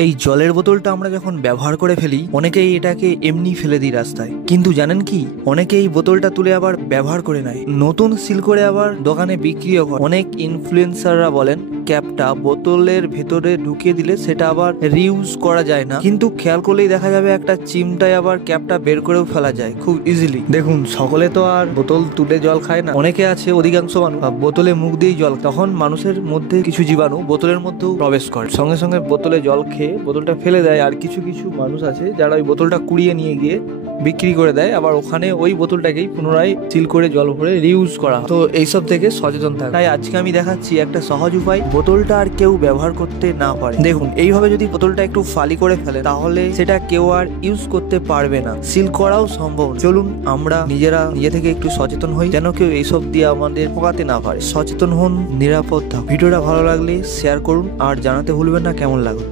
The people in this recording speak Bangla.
এই জলের বোতলটা আমরা যখন ব্যবহার করে ফেলি, অনেকেই এটাকে এমনি ফেলে দিই রাস্তায়, কিন্তু জানেন কি, অনেকে এই বোতলটা তুলে আবার ব্যবহার করে নেয়, নতুন সিল করে আবার দোকানে বিক্রিও করে। অনেক ইনফ্লুয়েন্সাররা বলেন ক্যাপটা বোতলের ভেতরে ঢুকিয়ে দিলে সেটা আবার রিউজ করা যায় না, কিন্তু খেয়াল করলেই দেখা যাবে একটা চিমটায় আবার ক্যাপটা বের করেও ফেলা যায় খুব ইজিলি। দেখুন, সকলে তো আর বোতল তুলে জল খায় না, অনেকে আছে, অধিকাংশ মানুষ বোতলে মুখ দিয়েই জল, তখন মানুষের মধ্যে কিছু জীবাণু বোতলের মধ্যেও প্রবেশ করে, সঙ্গে সঙ্গে বোতলে জল খেয়ে বোতলটা ফেলে দেয়। আর কিছু কিছু মানুষ আছে যারা ওই বোতলটা কুড়িয়ে নিয়ে গিয়ে বিক্রি করে দেয়, আবার ওখানে ওই বোতলটাকেই পুনরায় সিল করে জল ভরে রিউজ করা। তো এইসব থেকে সচেতন থাকে। তাই আজকে আমি দেখাচ্ছি একটা সহজ উপায় বোতলটা আর কেউ ব্যবহার করতে না পারে। দেখুন, এইভাবে যদি বোতলটা একটু ফালি করে ফেলে তাহলে সেটা কেউ আর ইউজ করতে পারবে না, সিল করাও সম্ভব। চলুন আমরা নিজে থেকে একটু সচেতন হই, যেন কেউ এইসব দিয়ে আমাদের ঠকাতে না পারে। সচেতন হন, নিরাপদ থাকুন। ভিডিওটা ভালো লাগলে শেয়ার করুন আর জানাতে ভুলবেন না কেমন লাগলো।